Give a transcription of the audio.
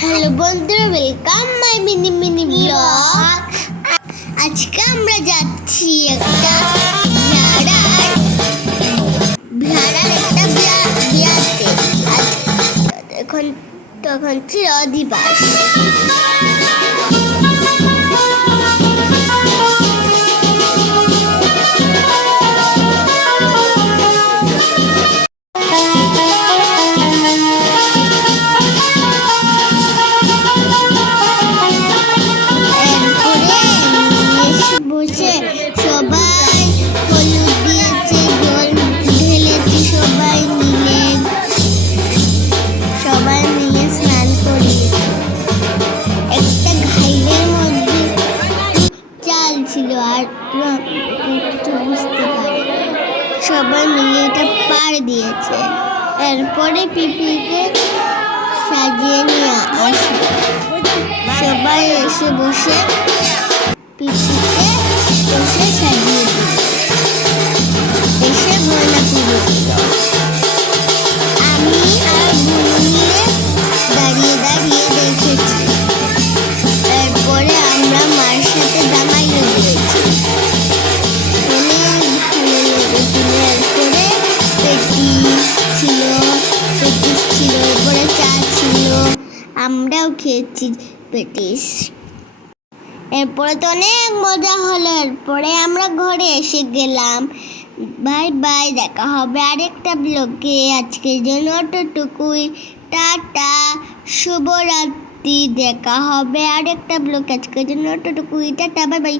Hello বন্ধুরা, welcome my mini mini blog. আজকে আমরা যাচ্ছি একটা ভেড়ার একটা বিয়াতে। এখন তখন ছিল দিবস। বসে সবাই হলুদ দিয়েছে, জল ঢেলেছে, সবাই মিলে স্নান করিয়েছে। একটা ঘাইলের মধ্যে চাল ছিল আর কিছু বুঝতে পারে, সবাই মিলে এটা পার দিয়েছে। এরপরে পিপিকে সাজিয়ে নিয়ে আসে, সবাই এসে বসে পিপিকে সাজিয়ে দিল। এসে গয়না তুলে দিল। আমি আর বুনু মিলে দাঁড়িয়ে দাঁড়িয়ে দেখেছি। এরপরে আমরা মার সাথে জামাইও দিয়েছি। অনেক ভালো লেগেছিল। এরপরে পেটিস ছিল, এরপরে চা ছিল, আমরাও খেয়েছি পেটিস। এরপরে তো অনেক মজা হলো। এরপরে আমরা ঘরে এসে গেলাম। বাই বাই, দেখা হবে আরেকটা ব্লগে। আজকের জন্য অতটুকুই। টাটা, শুভরাত্রি। দেখা হবে আরেকটা ব্লগ। আজকের জন্য অতটুকুই। Tata, bye by.